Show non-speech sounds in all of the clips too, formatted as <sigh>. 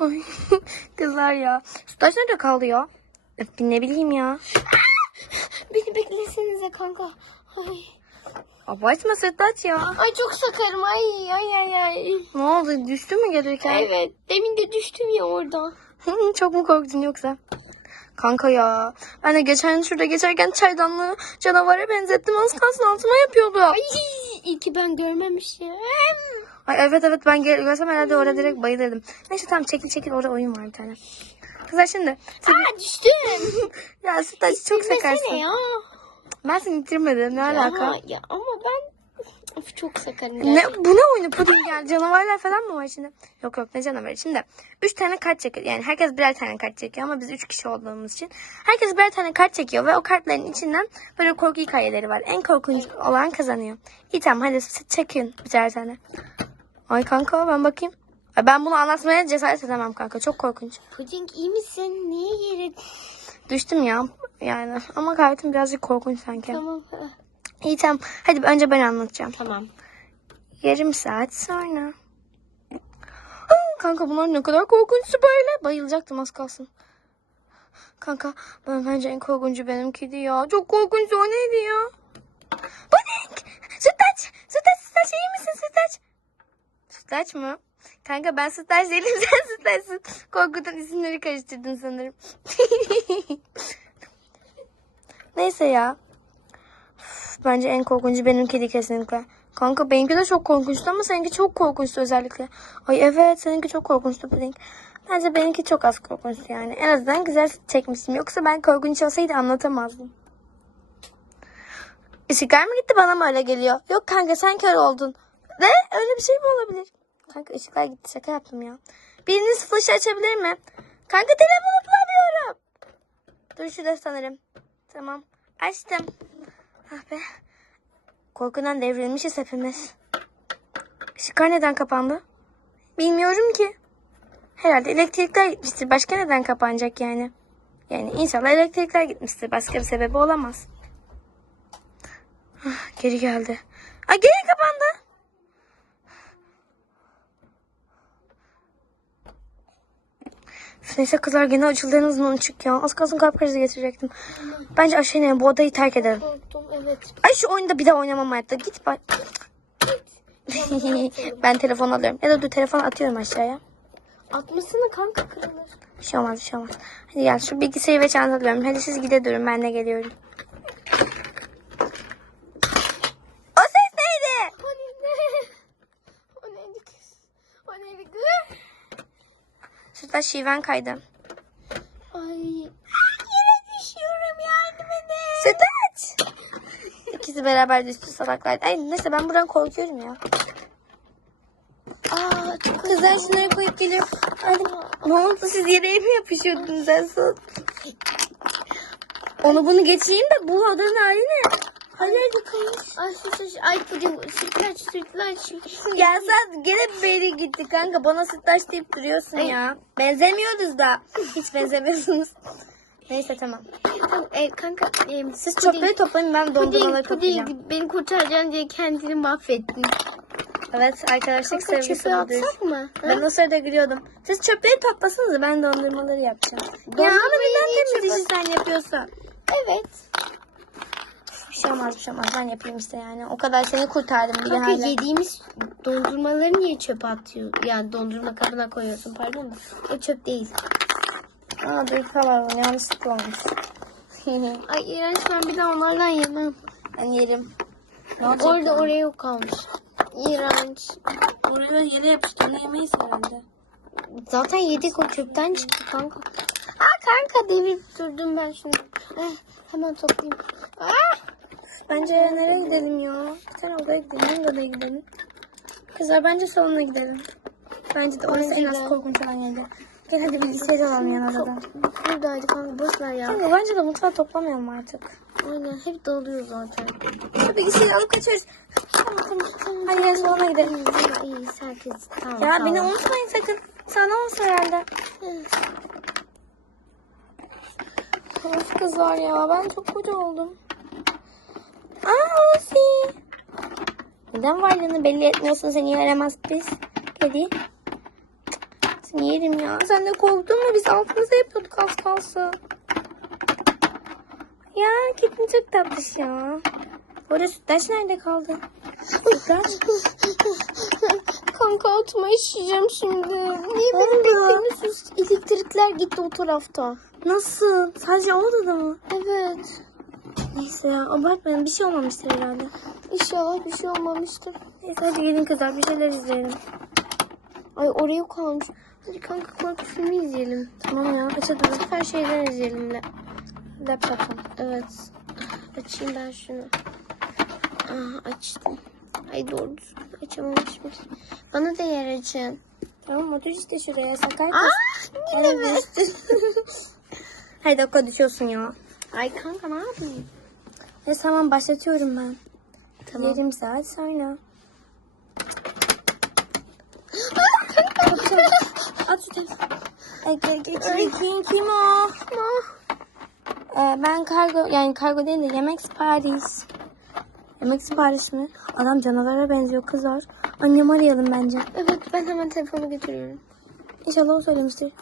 Ay <laughs> kızlar ya. Sütaş nerede kaldı ya? Ne bileyim ya. Beni beklesenize kanka. Ay. Abartma Sütaş ya. Ay çok sakarım. Ay ay ay ay. Ne oldu? Düştü mü gelirken? Evet. Demin de düştüm ya orada. <laughs> Çok mu korktun yoksa? Kanka ya. Ben de geçen şurada geçerken çaydanlığı canavara benzettim. Az kalsın altıma yapıyordu. Ay iyi ki ben görmemişim. Ay evet evet ben gel görsem herhalde orada direkt bayılırdım. Neyse tamam çekil çekil orada oyun var bir tane. Kızlar şimdi. Siz... Aa düştüm. <laughs> Ya Sütaş çok sakarsın. ya. Ben seni bitirmedim. Ne alaka? Ya, ya ama ben of, çok sakarım. Ne, bu ne oyunu puding ya? Canavarlar falan mı var içinde? Yok yok ne canavarı. Şimdi 3 tane kart çekiyor. Yani herkes birer tane kart çekiyor ama biz 3 kişi olduğumuz için. Herkes birer tane kart çekiyor ve o kartların içinden böyle korku hikayeleri var. En korkunç olan kazanıyor. İyi tamam hadi çekin birer tane. Ay kanka ben bakayım. Ay, Ben bunu anlatmaya cesaret edemem kanka. Çok korkunç. Puding iyi misin? Niye yere? Düştüm ya yani. Ama kartım birazcık korkunç sanki. Tamam. İyi tamam. Hadi önce ben anlatacağım. Tamam. Yarım saat sonra. Kanka bunlar ne kadar korkunçtu böyle. Bayılacaktım az kalsın. Kanka ben bence en korkuncu benimkiydi ya. Çok korkunç o neydi ya? Puding! Sütlaç! Sütlaç! Sütlaç iyi misin Sütlaç? Mı? Kanka ben sütlaç değilim <laughs> sen sütlaçsın. Korkudan isimleri karıştırdın sanırım. <laughs> Neyse ya. Üf, Bence en korkuncu benimkiydi kesinlikle. Kanka benimki de çok korkunçtu ama seninki çok korkunçtu özellikle. Ay evet seninki çok korkunçtu Puding. Bence benimki çok az korkunçtu yani. En azından güzel çekmişim. Yoksa ben korkunç olsaydı anlatamazdım. Işıklar mı gitti bana mı öyle geliyor? Yok kanka sen kör oldun. Ne? Öyle bir şey mi olabilir? Kanka ışıklar gitti şaka yaptım ya. Biriniz flaşı açabilir mi? Kanka telefonu bulamıyorum. Dur şurada sanırım. Tamam. Açtım. Ah be. Korkudan devrilmişiz hepimiz. Işıklar neden kapandı? Bilmiyorum ki. Herhalde elektrikler gitmiştir. Başka neden kapanacak yani? Yani inşallah elektrikler gitmiştir. Başka bir sebebi olamaz. Ah, geri geldi. Aa, geri kapandı. Neyse kızlar gene açıldığınız mı çık ya. Az kalsın kalp krizi getirecektim. Bence aşağı inelim bu odayı terk edelim. Korktum evet. Ay şu oyunda bir daha oynamam hayatta. Git bak. <laughs> ben telefon alıyorum. Ya da dur telefon atıyorum aşağıya. Atmasını kanka kırılır. Bir şey olmaz bir şey olmaz. Hadi gel şu bilgisayarı ve çanta alıyorum. Hadi siz gide durun ben de geliyorum. O ses neydi? O neydi? O neydi kız? O neydi kız? Sütlaç şiven kaydı. Ay. Yere düşüyorum yardım edin. Sütlaç! İkisi beraber düştü salaklar. Ay neyse ben buradan korkuyorum ya. Aa çok Kızlar şunları koyup geliyorum. Hadi. Ne oldu siz yere mi yapışıyordunuz asıl? Onu bunu geçeyim de bu odanın hali ne? Hayır kız. Ay. Ay puding. Sütlaç sütlaç. Ya sen gene beri gitti kanka. Bana sütlaç deyip duruyorsun ya. Benzemiyoruz da. Hiç benzemiyorsunuz. <laughs> Neyse tamam. Tamam, e, kanka. E, Siz çöpleri toplayın ben dondurmaları toplayacağım. puding beni kurtaracaksın diye kendini mahvettin. Evet arkadaşlık Kanka sevgisi atsak mı? Ben o sırada gülüyordum. Siz çöpleri toplasanız ben dondurmaları yapacağım. Ya Dondurmayı ama neden niye temiz çöpe işi sen yapıyorsun? Evet. Bir şey olmaz bir şey olmaz. Ben yapayım işte yani. O kadar seni kurtardım bir Kanka hala. yediğimiz dondurmaları niye çöpe atıyor? Yani dondurma kabına koyuyorsun pardon da. O çöp değil. Aa dur tamam yanlışlıkla olmuş. <laughs> Ay iğrenç ben bir daha onlardan yemem. ben yerim. Olacak Orada oraya yok kalmış. İğrenç. Oraya yere yapıştı. Onu yemeyiz herhalde. Zaten yedik o çöpten çıktı kanka. Aa kanka devirip durdum ben şunu. Eh, hemen toplayayım. Aa! Bence nereye gidelim ya? Bir tane odaya gidelim. Hangi odaya gidelim? Kızlar bence salona gidelim. Bence de orası en az korkunç olan yerinde. Gel hadi bilgisayar alalım yan odada. Buradaydı kanka boş ver ya. Kanka bence de mutfağı toplamayalım artık. Aynen hep doluyor zaten. Şu bilgisayarı alıp kaçıyoruz. Tamam tamam tamam. Hadi gel salona gidelim. İyi, iyi, herkes tamam. Ya tamam. beni unutmayın sakın. Sana olsun herhalde. Of kızlar ya ben çok koca oldum. Aa Osi. Neden varlığını belli etmiyorsun seni yaramaz biz? Kedi. Seni yerim ya. Sen de korktun mu? Biz altımızda yapıyorduk az kalsın. Ya kedin çok tatlış ya. Bu arada sütlaç nerede kaldı? Sütlaç. Kanka altıma işeyeceğim şimdi. Niye Ne beni oldu? beklemiyorsunuz? Elektrikler gitti o tarafta. Nasıl? Sadece o odada mı? Evet. Neyse ya abartmayalım. Bir şey olmamıştır herhalde. İnşallah bir şey olmamıştır. Neyse hadi gelin kızlar bir şeyler izleyelim. Ay oraya kalmış. Hadi kanka korku filmi izleyelim. Tamam ya aç hadi. Bu sefer şeyden izleyelim. La- Laptop'tan. Evet. Açayım ben şunu. Aa, açtım. Ay doğru düzgün açamamışım. Bana da yer açın. Tamam otur işte şuraya sakar kız. Aa, yine mi? Her <laughs> dakika düşüyorsun ya. Ay kanka ne yapayım? Neyse tamam başlatıyorum ben. Tamam. Yarım saat sonra. At Kim, kim o? Ee, ben kargo yani kargo değil de yemek sipariş. Yemek sipariş mi? Adam canavara benziyor kızlar. Annemi arayalım bence. Evet ben hemen telefonu getiriyorum. İnşallah o söylemiştir.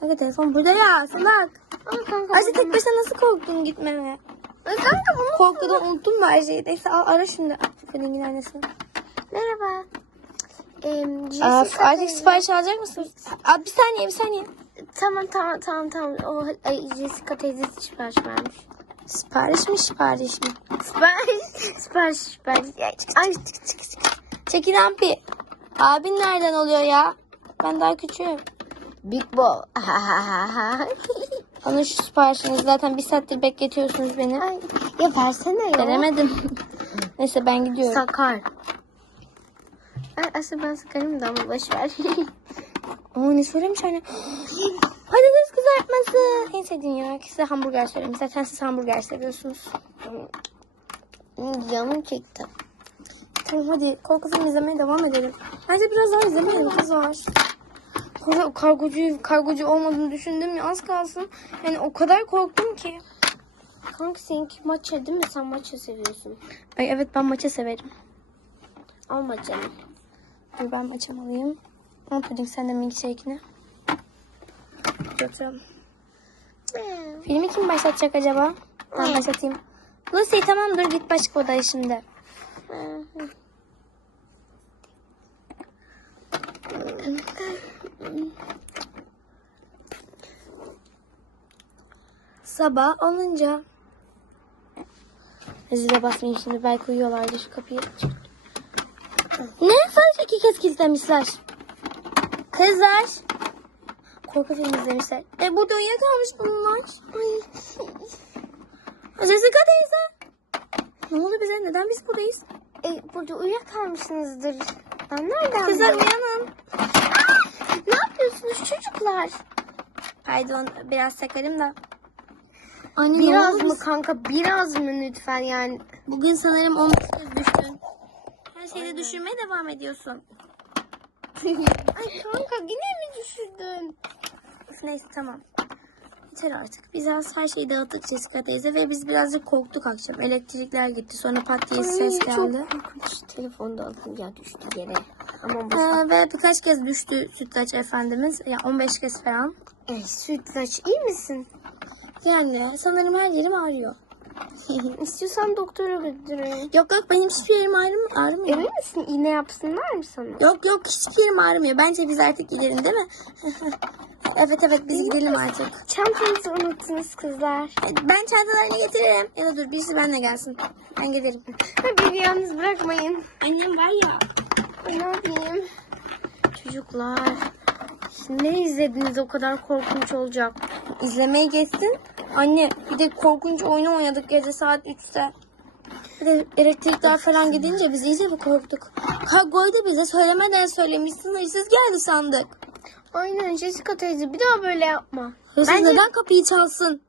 Kanka telefon burada ya salak. Aa kanka. Bana- tek başına nasıl korktun gitmeme? Ay kanka bunu. Korkudan unuttum mu her şeyi? Neyse al ara şimdi. Fren'in annesini. Merhaba. Ee, Of, artık sipariş alacak mısın? Aa, bir saniye bir saniye. Tamam tamam tamam tamam. O ay, Jessica teyze sipariş vermiş. Sipariş mi sipariş mi? Sipariş. Sipariş sipariş. Ay çık çık çık. Çekin ampi. Abin nereden oluyor ya? Ben daha küçüğüm. Big ball. <laughs> Alın şu siparişinizi zaten bir saattir bekletiyorsunuz beni. Ay, ya versene ya. Veremedim. <laughs> Neyse ben gidiyorum. Sakar. Ay, aslında ben sakarım da ama boş ver. <laughs> Aa ne söylemiş anne? <gasps> Patates kızartması. En sevdiğin yemek size hamburger söylemiş. Zaten siz hamburger seviyorsunuz. Canım çekti. Tamam hadi korku filmi izlemeye devam edelim. Bence biraz daha izlemeyelim kızlar. Kar kargocu, kargocu olmadığını düşündüm ya az kalsın. Yani o kadar korktum ki. Kanka seninki maça değil mi? Sen maça seviyorsun. Ay evet ben maça severim. Al maçanı. Dur ben maçam alayım. Al puding sen de milkshake'ini. Götürelim. Filmi kim başlatacak acaba? Ben başlatayım. Lucy tamam dur git başka odaya şimdi. Sabah olunca. Zile basmayın şimdi belki uyuyorlardır şu kapıyı. Ne? Sadece iki kez kilitlemişler. Kızlar. Korku filmi izlemişler. E burada uyuyakalmış bunlar. Ay. Jessica teyze. Ne oldu bize? Neden biz buradayız? E, burada uyuyakalmışsınızdır. Ben nereden Kızlar uyanın. Ne yapıyorsunuz çocuklar? Pardon biraz sakarım da. Anne Biraz mı kanka? Biraz mı lütfen yani? Bugün sanırım 15 kez düştün. Her şeyde düşürmeye devam ediyorsun. <laughs> Ay kanka yine mi düşürdün? Neyse tamam. Yeter artık. Biz az her şeyi dağıttık Jessica teyze ve biz birazcık korktuk akşam. Elektrikler gitti. Sonra pat diye ses geldi. Çok korkunç. Telefonu da alınca düştü yere. Ama bu Ee, ve birkaç kez düştü sütlaç efendimiz. Ya 15 kez falan. e, sütlaç iyi misin? Yani sanırım her yerim ağrıyor. <laughs> İstiyorsan doktora götüreyim. Yok yok benim hiçbir yerim ağrım, ağrımıyor. Emin misin? İğne yapsınlar mı sana? Yok yok hiçbir yerim ağrımıyor. Bence biz artık gidelim değil mi? <laughs> evet evet biz gidelim artık. Çantanızı unuttunuz kızlar. Ben çantalarını getiririm. Ya da dur birisi benimle gelsin. Ben gelirim. Ha, Beni yalnız bırakmayın. Annem var ya. Ne yapayım? Çocuklar. Ne izlediniz o kadar korkunç olacak? İzlemeye geçsin. Anne bir de korkunç oyunu oynadık gece saat 3'te. Bir de elektrikler falan gidince biz iyice bir korktuk. Kargoyu da bize söylemeden söylemişsin. Hırsız geldi sandık. Aynen Jessica teyze bir daha böyle yapma. Hırsız Bence- neden kapıyı çalsın?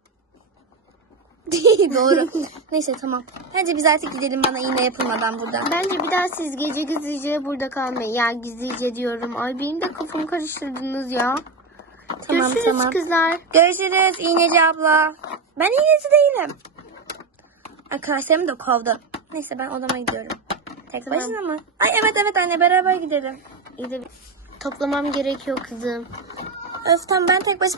<laughs> Doğru. Neyse tamam. Bence biz artık gidelim bana iğne yapılmadan buradan. Bence bir daha siz gece gizlice burada kalmayın. Ya gizlice diyorum. Ay benim de kafamı karıştırdınız ya. Tamam Görüşürüz tamam. kızlar. Görüşürüz iğneci abla. Ben iğneci değilim. Arkadaşlarım da kovdu. Neyse ben odama gidiyorum. Tek Tamam. başına mı? Ay evet evet anne beraber gidelim. İyi de toplamam gerekiyor kızım. Öf tamam ben tek başıma